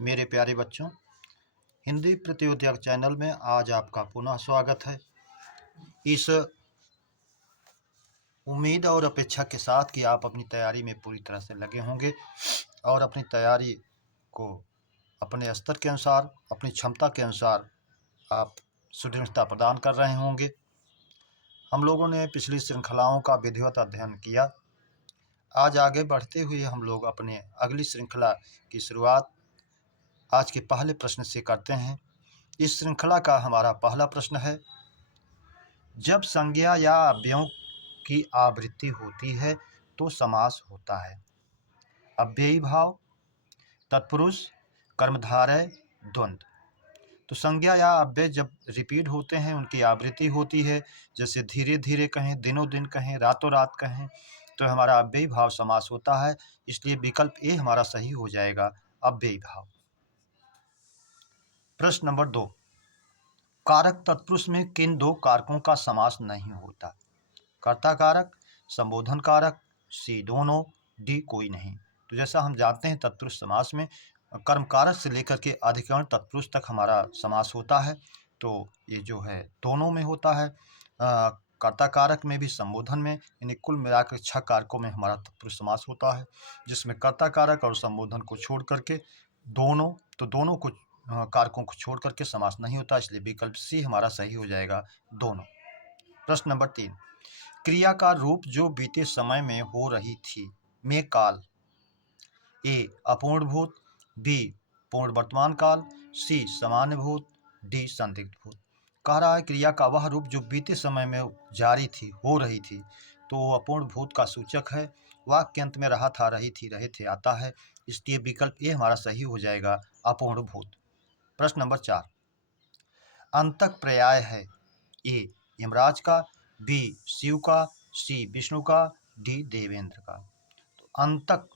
मेरे प्यारे बच्चों, हिंदी प्रतियोगिता चैनल में आज आपका पुनः स्वागत है। इस उम्मीद और अपेक्षा के साथ कि आप अपनी तैयारी में पूरी तरह से लगे होंगे और अपनी तैयारी को अपने स्तर के अनुसार, अपनी क्षमता के अनुसार आप सुदृढ़ता प्रदान कर रहे होंगे। हम लोगों ने पिछली श्रृंखलाओं का विधिवत अध्ययन किया। आज आगे बढ़ते हुए हम लोग अपने अगली श्रृंखला की शुरुआत आज के पहले प्रश्न से करते हैं। इस श्रृंखला का हमारा पहला प्रश्न है, जब संज्ञा या अव्ययों की आवृत्ति होती है तो समास होता है। अव्ययी भाव, तत्पुरुष, कर्मधारय, द्वंद्व। तो संज्ञा या अव्यय जब रिपीट होते हैं, उनकी आवृत्ति होती है, जैसे धीरे धीरे कहें, दिनों दिन कहें, रातों रात कहें, तो हमारा अव्ययी भाव समास होता है। इसलिए विकल्प ए हमारा सही हो जाएगा, अव्ययी भाव। प्रश्न नंबर 2, कारक तत्पुरुष में किन दो कारकों का समास नहीं होता? कर्ता कारक, संबोधन कारक, सी दोनों, डी कोई नहीं। तो जैसा हम जानते हैं तत्पुरुष समास में कर्म कारक से लेकर के अधिकरण तत्पुरुष तक हमारा समास होता है। तो ये जो है दोनों में होता है, कर्ता कारक में भी, संबोधन में, यानी कुल मिलाकर 6 कारकों में हमारा तत्पुरुष समास होता है, जिसमें कर्ता कारक और संबोधन को छोड़ करके दोनों को कारकों को छोड़ करके समास नहीं होता। इसलिए विकल्प सी हमारा सही हो जाएगा, दोनों। प्रश्न नंबर 3, क्रिया का रूप जो बीते समय में हो रही थी में काल, ए अपूर्ण भूत, बी पूर्ण वर्तमान काल, सी सामान्य भूत, डी संदिग्ध भूत। कह रहा है क्रिया का वह रूप जो बीते समय में जारी थी, हो रही थी, तो वो अपूर्ण भूत का सूचक है। वाक्य अंत में रहा था, रही थी, रहे थे आता है। इसलिए विकल्प ए हमारा सही हो जाएगा, अपूर्ण भूत। प्रश्न नंबर 4, अंतक पर्याय है, ए यमराज का, बी शिव का, सी विष्णु का, डी देवेंद्र का। तो अंतक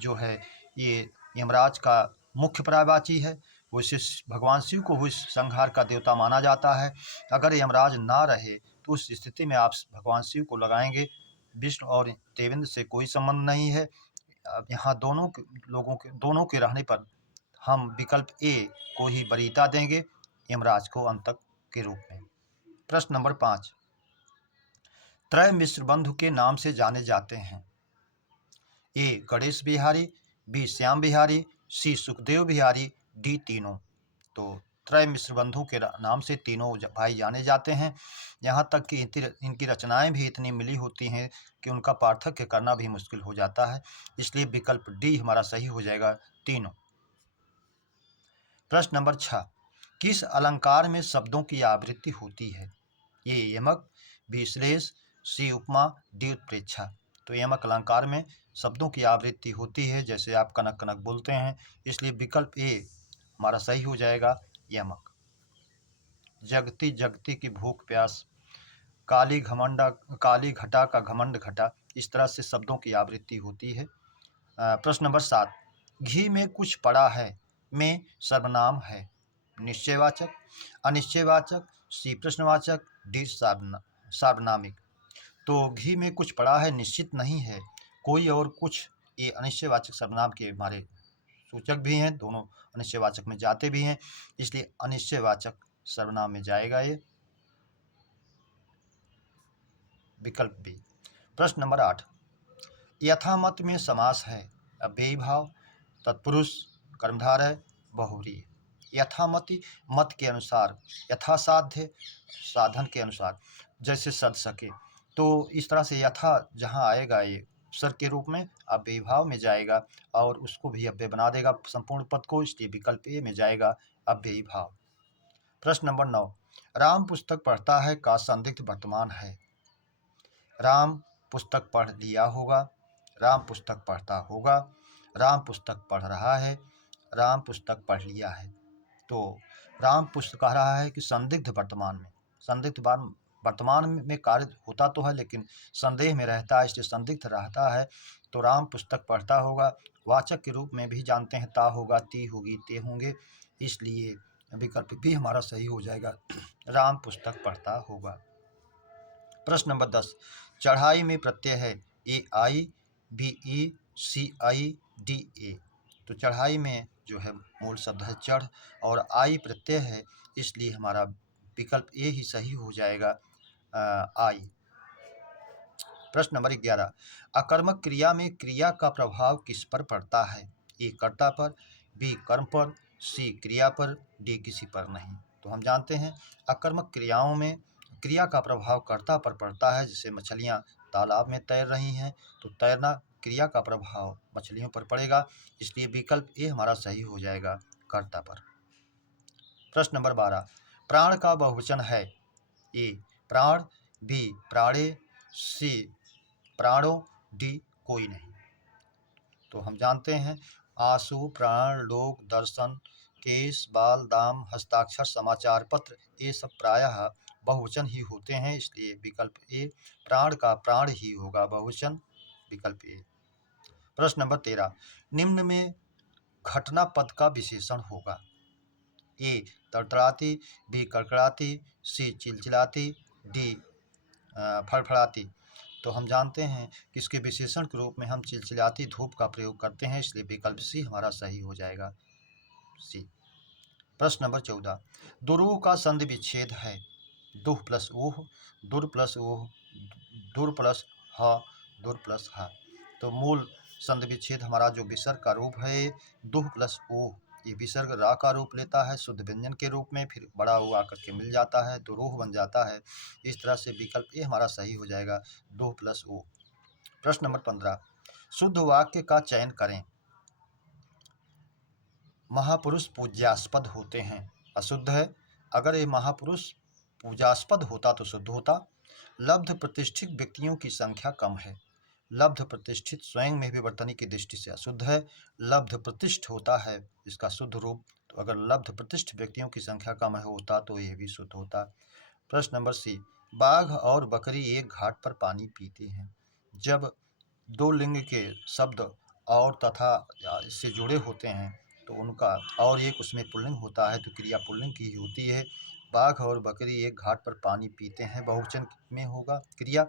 जो है ये यमराज का मुख्य पर्यायवाची है। वैसे भगवान शिव को भी संहार का देवता माना जाता है। अगर यमराज ना रहे तो उस स्थिति में आप भगवान शिव को लगाएंगे। विष्णु और देवेंद्र से कोई संबंध नहीं है। अब यहाँ दोनों के रहने पर हम विकल्प ए को ही वरीयता देंगे, यमराज को अंतक के रूप में। प्रश्न नंबर 5, त्रय मिश्र बंधु के नाम से जाने जाते हैं, ए गणेश बिहारी, बी श्याम बिहारी, सी सुखदेव बिहारी, डी तीनों। तो त्रय मिश्र बंधु के नाम से तीनों भाई जाने जाते हैं। यहाँ तक कि इनकी रचनाएं भी इतनी मिली होती हैं कि उनका पार्थक्य करना भी मुश्किल हो जाता है। इसलिए विकल्प डी हमारा सही हो जाएगा, तीनों। प्रश्न नंबर 6, किस अलंकार में शब्दों की आवृत्ति होती है? ए यमक, बी श्लेष, सी उपमा, डी उत्प्रेक्षा। तो यमक अलंकार में शब्दों की आवृत्ति होती है, जैसे आप कनक कनक बोलते हैं। इसलिए विकल्प ए हमारा सही हो जाएगा, यमक। जगती जगती की भूख प्यास, काली घटा का घमंड घटा, इस तरह से शब्दों की आवृत्ति होती है। प्रश्न नंबर 7, घी में कुछ पड़ा है में सर्वनाम है, निश्चयवाचक, अनिश्चयवाचक, सी प्रश्नवाचक, डी सार्वनामिक। तो घी में कुछ पड़ा है निश्चित नहीं है, कोई और कुछ, ये अनिश्चयवाचक सर्वनाम के हमारे सूचक भी हैं, दोनों अनिश्चयवाचक में जाते भी हैं। इसलिए अनिश्चयवाचक सर्वनाम में जाएगा ये, विकल्प बी। प्रश्न नंबर 8, यथामत में समास है, अव्ययी भाव, तत्पुरुष, कर्मधारय, बहुव्रीहि। यथामति मत के अनुसार, यथासाध्य साधन के अनुसार, जैसे सद सके। तो इस तरह से यथा जहाँ आएगा ये उपसर्ग के रूप में अव्ययी भाव में जाएगा और उसको भी अव्यय बना देगा संपूर्ण पद को। इसलिए विकल्प ए में जाएगा, अव्ययी भाव। प्रश्न नंबर 9, राम पुस्तक पढ़ता है का संदिग्ध वर्तमान है। राम पुस्तक पढ़ लिया होगा, राम पुस्तक पढ़ता होगा, राम पुस्तक पढ़ रहा है, राम पुस्तक पढ़ लिया है। तो राम पुस्तक कह रहा है कि संदिग्ध वर्तमान में, संदिग्ध वर्तमान में कार्य होता तो है लेकिन संदेह में रहता है, इसलिए संदिग्ध रहता है। तो राम पुस्तक पढ़ता होगा, वाचक के रूप में भी जानते हैं, ता होगा, ती होगी, ते होंगे। इसलिए विकल्प भी हमारा सही हो जाएगा, राम पुस्तक पढ़ता होगा। प्रश्न नंबर 10, चढ़ाई में प्रत्यय है, ए आई, B E, C I, D A. तो चढ़ाई में जो है मूल शब्द है चढ़ और आई प्रत्यय है, इसलिए हमारा विकल्प ए ही सही हो जाएगा, आई। प्रश्न नंबर 11, अकर्मक क्रिया में क्रिया का प्रभाव किस पर पड़ता है? ए कर्ता पर, बी कर्म पर, सी क्रिया पर, डी किसी पर नहीं। तो हम जानते हैं अकर्मक क्रियाओं में क्रिया का प्रभाव कर्ता पर पड़ता है। जैसे मछलियाँ तालाब में तैर रही हैं, तो तैरना क्रिया का प्रभाव मछलियों पर पड़ेगा, इसलिए विकल्प ए हमारा सही हो जाएगा, कर्ता पर। प्रश्न नंबर 12, प्राण का बहुवचन है? ए प्राण, बी प्राणे, सी प्राणों, डी कोई नहीं। तो हम जानते हैं आंसू, प्राण, लोक, दर्शन, केस, बाल, दाम, हस्ताक्षर, समाचार पत्र, ये सब प्रायः बहुवचन ही होते हैं, इसलिए विकल्प ए प्राण का प्राण ही होगा बहुवचन, विकल्प ए। प्रश्न नंबर 13, निम्न में घटना पद का विशेषण होगा? ए तड़तड़ाती, बी कड़कड़ाती, सी चिलचिलाती, डी फड़फड़ाती। तो हम जानते हैं कि इसके विशेषण के रूप में हम चिलचिलाती धूप का प्रयोग करते हैं, इसलिए विकल्प सी हमारा सही हो जाएगा, सी। प्रश्न नंबर 14, दुरूह का संधि विच्छेद है? दुह प्लस ऊह, दुर प्लस ऊह, दुर प्लस ह, दुर प्लस ह। तो मूल संधि विच्छेद हमारा जो विसर्ग का रूप है दुह प्लस ऊह, ये विसर्ग रा का रूप लेता है शुद्ध व्यंजन के रूप में, फिर बड़ा ऊ आकर के मिल जाता है, दुरूह बन जाता है। इस तरह से विकल्प ए हमारा सही हो जाएगा, दुह प्लस ऊ। प्रश्न नंबर 15, शुद्ध वाक्य का चयन करें। महापुरुष पूज्यास्पद होते हैं, अशुद्ध है। अगर ये महापुरुष पूजास्पद होता तो शुद्ध होता। लब्ध प्रतिष्ठित व्यक्तियों की संख्या कम है। लब्ध प्रतिष्ठित स्वयं में भी वर्तनी की दृष्टि से अशुद्ध है। लब्ध प्रतिष्ठ होता है इसका शुद्ध रूप, तो अगर लब्ध प्रतिष्ठ व्यक्तियों की संख्या कम होता तो यह भी शुद्ध होता। प्रश्न नंबर सी, बाघ और बकरी एक घाट पर पानी पीते हैं। जब दो लिंग के शब्द और तथा इससे जुड़े होते हैं तो उनका और एक उसमें पुल्लिंग होता है, तो क्रिया पुल्लिंग की ही होती है। बाघ और बकरी एक घाट पर पानी पीते हैं बहुवचन में होगा क्रिया,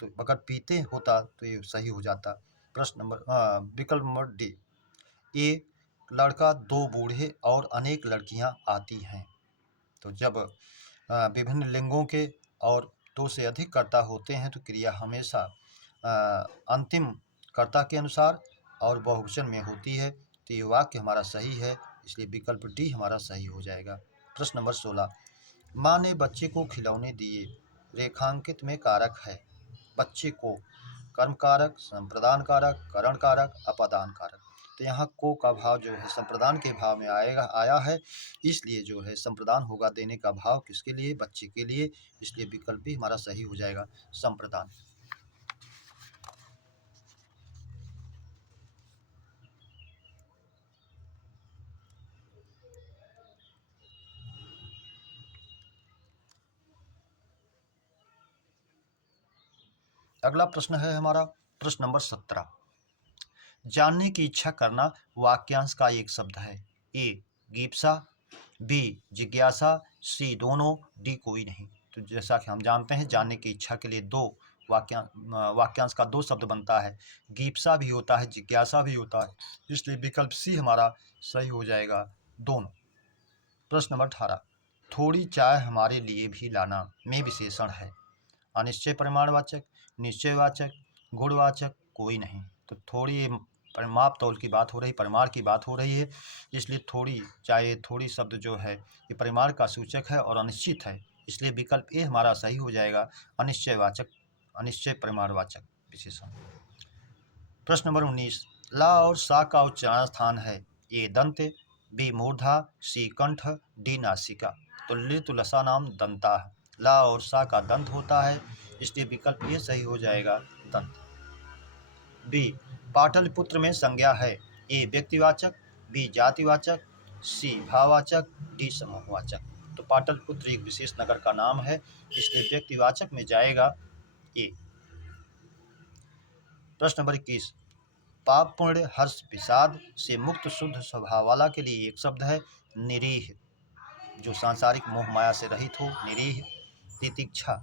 तो अगर पीते होता तो ये सही हो जाता। प्रश्न नंबर विकल्प नंबर डी, एक लड़का, दो बूढ़े और अनेक लड़कियां आती हैं। तो जब विभिन्न लिंगों के और दो से अधिक कर्ता होते हैं तो क्रिया हमेशा अंतिम कर्ता के अनुसार और बहुवचन में होती है, तो ये वाक्य हमारा सही है, इसलिए विकल्प डी हमारा सही हो जाएगा। प्रश्न नंबर 16, माँ ने बच्चे को खिलौने दिए, रेखांकित में कारक है। बच्चे को कर्म कारक, संप्रदान कारक, करण कारक, अपादान कारक। तो यहाँ को का भाव जो है संप्रदान के भाव में आया है, इसलिए जो है संप्रदान होगा देने का भाव किसके लिए, बच्चे के लिए, इसलिए विकल्प भी हमारा सही हो जाएगा, संप्रदान। अगला प्रश्न है हमारा प्रश्न नंबर 17, जानने की इच्छा करना वाक्यांश का एक शब्द है। ए गीप्सा, बी जिज्ञासा, सी दोनों, डी कोई नहीं। तो जैसा कि हम जानते हैं जानने की इच्छा के लिए दो वाक्यांश का दो शब्द बनता है, गीप्सा भी होता है, जिज्ञासा भी होता है, इसलिए विकल्प सी हमारा सही हो जाएगा, दोनों। प्रश्न नंबर 18, थोड़ी चाय हमारे लिए भी लाना में विशेषण है। अनिश्चय परिमाणवाचक, निश्चयवाचक, गुणवाचक, कोई नहीं। तो थोड़ी माप तौल की बात हो रही, परिमाण की बात हो रही है, इसलिए थोड़ी चाहे थोड़ी शब्द जो है ये परिमाण का सूचक है और अनिश्चित है, इसलिए विकल्प ए हमारा सही हो जाएगा, अनिश्चयवाचक, अनिश्चय परिमाणवाचक विशेषण। प्रश्न नंबर 19, ला और सा का उच्चारण स्थान है। ए दंत, बी मूर्धा, सी कंठ, डी नासिका। तो लितु लसा नाम दंता है, ला और सा का दंत होता है, इसलिए विकल्प ये सही हो जाएगा, दंत। बी पाटलिपुत्र में संज्ञा है। ए व्यक्तिवाचक, बी जातिवाचक, सी भाववाचक, डी समूहवाचक। तो पाटलिपुत्र एक विशेष नगर का नाम है, इसलिए व्यक्तिवाचक में जाएगा ए। प्रश्न नंबर 21, पाप पुण्य हर्ष विषाद से मुक्त शुद्ध स्वभाव वाला के लिए एक शब्द है, निरीह, जो सांसारिक मोह माया से रहित हो, निरीह। तितिक्षा,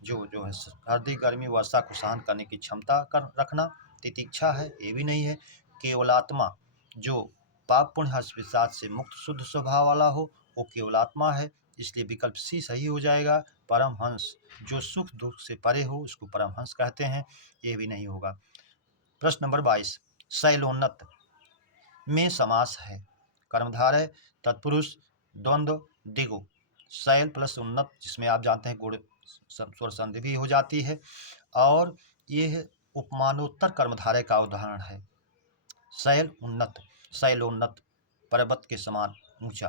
जो है सर्दी गर्मी वर्षा को सहन करने की क्षमता कर रखना, तितिक्षा है, ये भी नहीं है। केवलात्मा, जो पाप पुण्य हर्ष विषाद से मुक्त शुद्ध स्वभाव वाला हो, वो केवल आत्मा है, इसलिए विकल्प सी सही हो जाएगा। परमहंस जो सुख दुख से परे हो उसको परमहंस कहते हैं, ये भी नहीं होगा। प्रश्न नंबर 22, शैलोन्नत में समास है, कर्मधारय, तत्पुरुष, द्वंद्व, दिगु। शैल प्लस उन्नत, जिसमें आप जानते हैं गुण स्वर संधि भी हो जाती है, और यह उपमानोत्तर कर्मधारय का उदाहरण है। शैल उन्नत, शैलोन्नत, पर्वत के समान ऊंचा,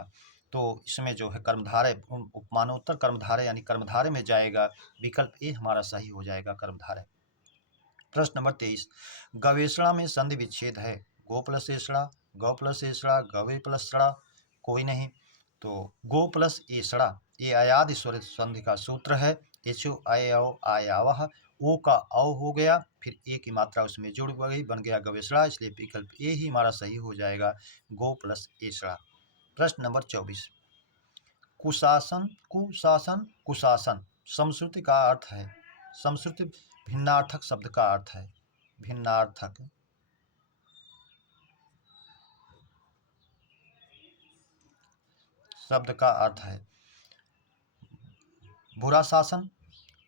तो इसमें जो है कर्मधारय उपमानोत्तर कर्मधारय यानी कर्मधारय में जाएगा, विकल्प ए हमारा सही हो जाएगा, कर्मधारय। प्रश्न नंबर 23, गवेषणा में संधि विच्छेद है, गो प्लस एषणा, गौ प्लस एषणा, गवे प्लस षणा, कोई नहीं। तो गो प्लस एषणा ये अयादि स्वर संधि का सूत्र है, एचो अयव आयावह, ओ का औ हो गया, फिर ए की मात्रा उसमें जुड़ गई, बन गया गवेषणा, इसलिए विकल्प ए ही हमारा सही हो जाएगा, गो प्लस एषणा। प्रश्न नंबर 24, कुशासन, कुशासन, कुशासन समश्रुति का अर्थ है, समश्रुति भिन्नार्थक शब्द का अर्थ है, भिन्नार्थक शब्द का अर्थ है बुरा शासन,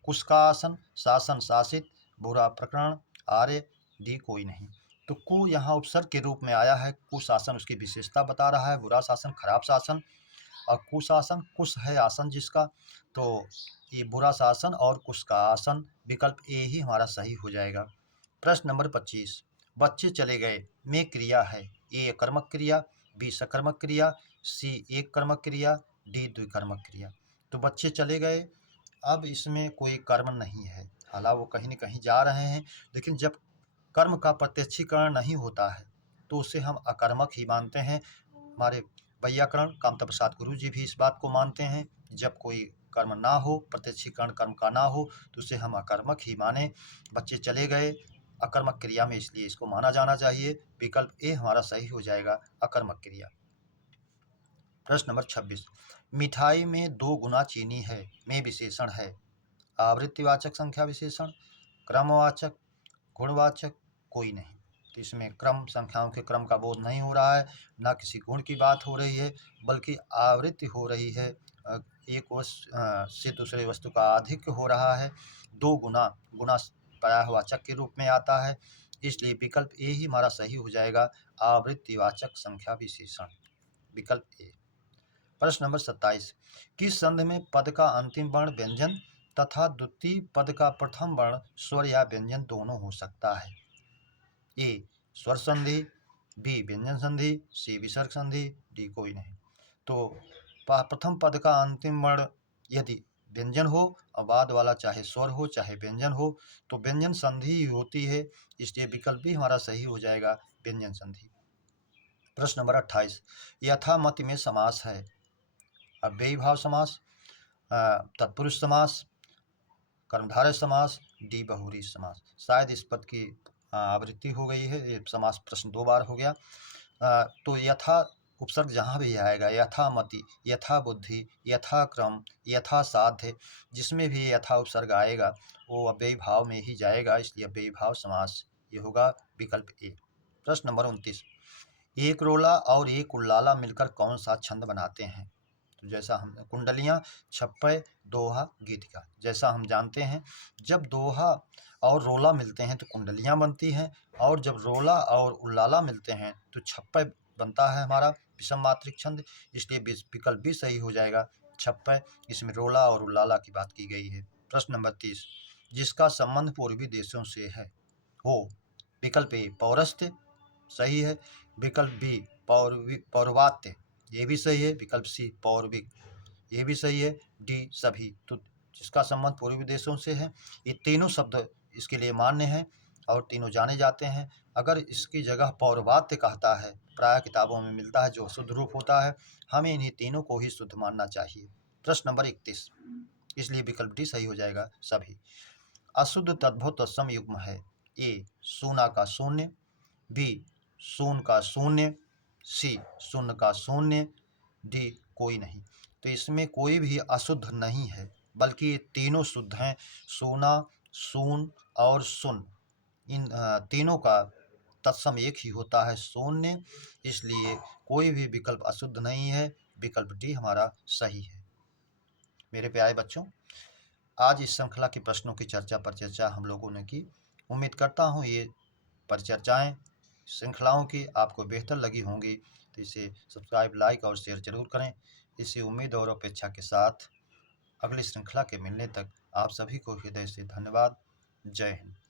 कुश का आसन, शासन शासित, बुरा प्रकरण, आर्य, डी कोई नहीं। तो कु यहाँ उपसर्ग के रूप में आया है, कुशासन उसकी विशेषता बता रहा है, बुरा शासन खराब शासन, और कुशासन कुश है आसन जिसका, तो ये बुरा शासन और कुश का आसन, विकल्प ए ही हमारा सही हो जाएगा। प्रश्न नंबर 25, बच्चे चले गए में क्रिया है, ए कर्मक क्रिया, बी सकर्मक क्रिया, सी एक कर्मक क्रिया, डी द्विकर्मक क्रिया। तो बच्चे चले गए, अब इसमें कोई कर्म नहीं है, हालांकि वो कहीं न कहीं जा रहे हैं, लेकिन जब कर्म का प्रत्यक्षीकरण नहीं होता है तो उसे हम अकर्मक ही मानते हैं। हमारे वैयाकरण कामता प्रसाद गुरु जी भी इस बात को मानते हैं, जब कोई कर्म ना हो, प्रत्यक्षीकरण कर्म का ना हो, तो उसे हम अकर्मक ही माने। बच्चे चले गए अकर्मक क्रिया में, इसलिए इसको माना जाना चाहिए, विकल्प ए हमारा सही हो जाएगा, अकर्मक क्रिया। प्रश्न नंबर 26, मिठाई में 2 गुना चीनी है में विशेषण है, आवृत्तिवाचक संख्या विशेषण, क्रमवाचक, गुणवाचक, कोई नहीं। तो इसमें क्रम संख्याओं के क्रम का बोध नहीं हो रहा है, ना किसी गुण की बात हो रही है, बल्कि आवृत्ति हो रही है, एक वस्तु से दूसरे वस्तु का आधिक्य हो रहा है। 2 गुना, गुना पर्यायवाचक के रूप में आता है, इसलिए विकल्प ए ही हमारा सही हो जाएगा, आवृत्तिवाचक संख्या विशेषण, विकल्प ए। प्रश्न नंबर 27, किस संधि में पद का अंतिम वर्ण व्यंजन तथा द्वितीय पद का प्रथम वर्ण स्वर या व्यंजन दोनों हो सकता है, ए स्वर संधि, बी व्यंजन संधि, सी विसर्ग संधि, डी कोई नहीं। तो प्रथम पद का अंतिम वर्ण यदि व्यंजन हो और बाद वाला चाहे स्वर हो चाहे व्यंजन हो, तो व्यंजन संधि ही होती है, इसलिए विकल्प भी हमारा सही हो जाएगा, व्यंजन संधि। प्रश्न नंबर 28, यथामति में समास है, अव्ययी भाव समास, तत्पुरुष समास, कर्मधारय समास, डी बहुव्रीहि समास। शायद इस पद की आवृत्ति हो गई है, ये समास प्रश्न 2 बार हो गया। तो यथा उपसर्ग जहाँ भी आएगा, यथामति, यथा बुद्धि, यथा क्रम, यथा साध्य, जिसमें भी यथा उपसर्ग आएगा वो अव्ययी भाव में ही जाएगा, इसलिए अव्ययी भाव समास ये होगा, विकल्प ए। प्रश्न नंबर 29, एक रोला और एक उल्लाला मिलकर कौन सा छंद बनाते हैं? तो जैसा हम कुंडलियाँ, छप्पय, दोहा, गीतिका, जैसा हम जानते हैं, जब दोहा और रोला मिलते हैं तो कुंडलियाँ बनती हैं, और जब रोला और उल्लाला मिलते हैं तो छप्पय बनता है हमारा विषम मात्रिक छंद, इसलिए विकल्प भी सही हो जाएगा, छप्पय, इसमें रोला और उल्लाला की बात की गई है। प्रश्न नंबर 30, जिसका संबंध पूर्वी देशों से है हो, विकल्प ए पौरस्त्य सही है, विकल्प बी पौर्वात्य ये भी सही है, विकल्प सी पौर्विक ये भी सही है, डी सभी। तो जिसका संबंध पूर्वी देशों से है, ये तीनों शब्द इसके लिए मान्य हैं और तीनों जाने जाते हैं। अगर इसकी जगह पौर्वात्य कहता है, प्राय किताबों में मिलता है जो शुद्ध रूप होता है, हमें इन्हीं तीनों को ही शुद्ध मानना चाहिए। प्रश्न नंबर 31, इसलिए विकल्प डी सही हो जाएगा, सभी। अशुद्ध तद्भव तत्सम युग्म है, ए शून्य का शून्य, बी शून्य का शून्य, सी शून्य का शून्य, डी कोई नहीं। तो इसमें कोई भी अशुद्ध नहीं है, बल्कि ये तीनों शुद्ध हैं, सोना, शून और सुन, इन तीनों का तत्सम एक ही होता है शून्य, इसलिए कोई भी विकल्प अशुद्ध नहीं है, विकल्प डी हमारा सही है। मेरे प्यारे बच्चों, आज इस श्रृंखला के प्रश्नों की चर्चा हम लोगों ने की। उम्मीद करता हूँ ये परिचर्चाएँ श्रृंखलाओं की आपको बेहतर लगी होंगी, तो इसे सब्सक्राइब, लाइक और शेयर जरूर करें। इसी उम्मीद और अपेक्षा के साथ अगली श्रृंखला के मिलने तक आप सभी को हृदय से धन्यवाद। जय हिंद।